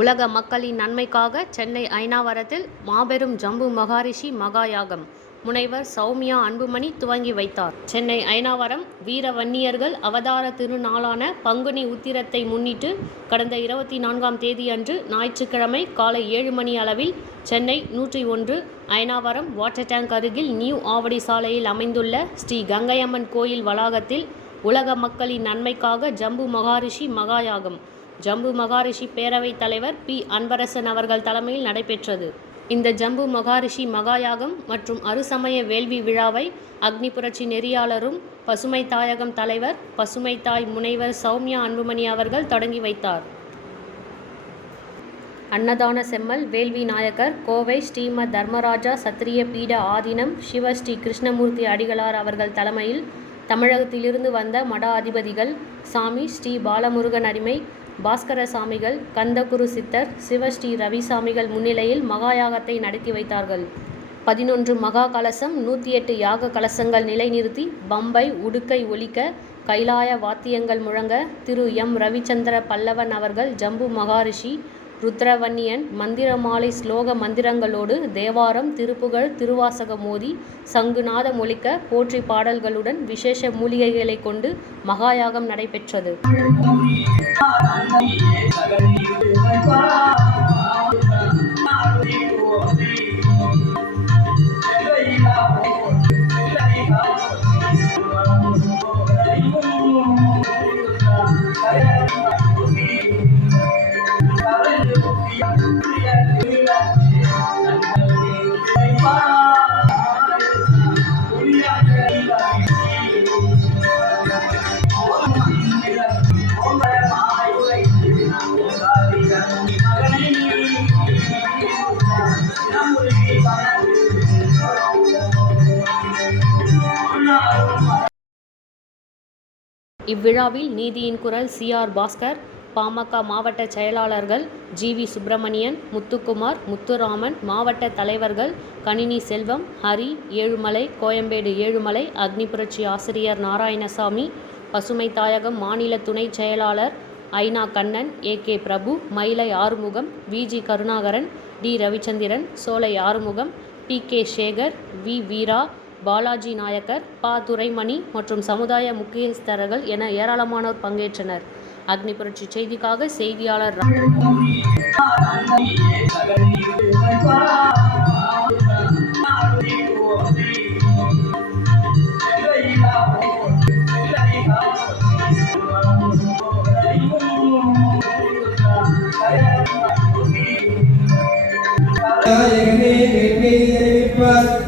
உலக மக்களின் நன்மைக்காக சென்னை ஐனாவரத்தில் மாபெரும் ஜம்பு மகாரிஷி மகாயாகம். முனைவர் சௌமியா அன்புமணி துவங்கி வைத்தார். சென்னை ஐனாவரம் வீரவன்னியர்கள் அவதார திருநாளான பங்குனி உத்திரத்தை முன்னிட்டு கடந்த இருபத்தி நான்காம் தேதியன்று ஞாயிற்றுக்கிழமை காலை ஏழு மணி அளவில் சென்னை நூற்றி ஒன்று ஐனாவரம் வாட்டர் டேங்க் அருகில் நியூ ஆவடி சாலையில் அமைந்துள்ள ஸ்ரீ கங்கையம்மன் கோயில் வளாகத்தில் உலக மக்களின் நன்மைக்காக ஜம்பு மகாரிஷி மகாயாகம். ஜம்பு மகாரிஷி பேரவைத் தலைவர் பி. அன்பரசன் அவர்கள் தலைமையில் நடைபெற்றது. இந்த ஜம்பு மகாரிஷி மகாயாகம் மற்றும் அறுசமய வேள்வி விழாவை அக்னி புரட்சி நெறியாளரும் பசுமை தாயகம் தலைவர் பசுமை தாய் முனைவர் சௌமியா அன்புமணி அவர்கள் தொடங்கி வைத்தார். அன்னதான செம்மல் வேள்வி நாயக்கர் கோவை ஸ்ரீமத் தர்மராஜா சத்திரிய பீட ஆதீனம் சிவ ஸ்ரீ கிருஷ்ணமூர்த்தி அடிகளார் அவர்கள் தலைமையில் தமிழகத்திலிருந்து வந்த மட அதிபதிகள் சாமி ஸ்ரீ பாலமுருகன் அடிமை பாஸ்கர சாமிகள் கந்தகுரு சித்தர் சிவஸ்ரீ ரவிசாமிகள் முன்னிலையில் மகாயாகத்தை நடத்தி வைத்தார்கள். பதினொன்று மகா கலசம் நூற்றி எட்டு யாக கலசங்கள் நிலைநிறுத்தி பம்பை உடுக்கை ஒலிக்க கைலாய வாத்தியங்கள் முழங்க திரு எம். ரவிச்சந்திர பல்லவன் அவர்கள் ஜம்பு மகாரிஷி ருத்ரவன்னியன் மந்திரமாலை ஸ்லோக மந்திரங்களோடு தேவாரம் திருப்புகழ் திருவாசகம் மோதி சங்குநாத மொழிக்க போற்றி பாடல்களுடன் விசேஷ மூலிகைகளை கொண்டு மகாயாகம் நடைபெற்றது இவ்விழாவில் நீதியின் குரல் சி ஆர் பாஸ்கர் பாமக மாவட்ட செயலாளர்கள் ஜி வி சுப்பிரமணியன் முத்துக்குமார் முத்துராமன் மாவட்ட தலைவர்கள் கணினி செல்வம் ஹரி ஏழுமலை கோயம்பேடு ஏழுமலை அக்னி புரட்சி ஆசிரியர் நாராயணசாமி பசுமை தாயகம் மாநில துணை செயலாளர் ஐநா Kannan A K Prabhu Mylai Arumugam V G Karunakaran T Ravichandran Solai Arumugam P K Sekar V Veera Balaji Nayakkar ப. துரைமணி மற்றும் சமுதாய முக்கியஸ்தர்கள் என ஏராளமானோர் பங்கேற்றனர். அக்னி புரட்சி செய்திக்காக செய்தியாளர் ரா-